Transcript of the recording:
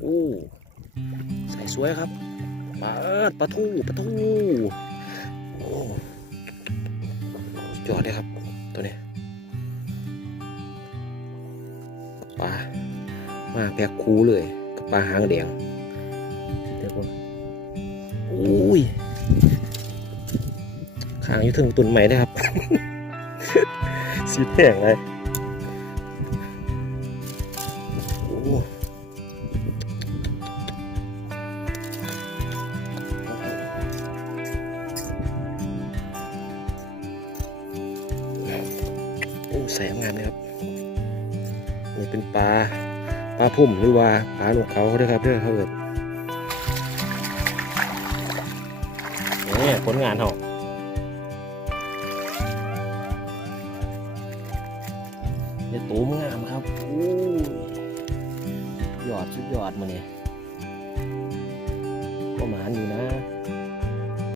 โอ้ใส่สวยครับปลาเอิดปลาทูปลาทูโอ้สุดยอดเลยครับ ตัวนี้ปลามาแพ็คคูเลยกับปลาหางแดงเดี๋ยวก่อนโอ้ยขางอยู่ถึงตุนใหม่ได้ครับสีแพงเลยโอ้ แสงงามเลยครับนี่เป็นปลาปลาพุ่มหรือว่าปลาหนกเขาเด้อครับเด้อเขาเกิดนี่ผลงานเขาเดี๋ยตูมงามครับโอ้ยยอดสุดยอดมาเนี่ยประมาณอยู่นะ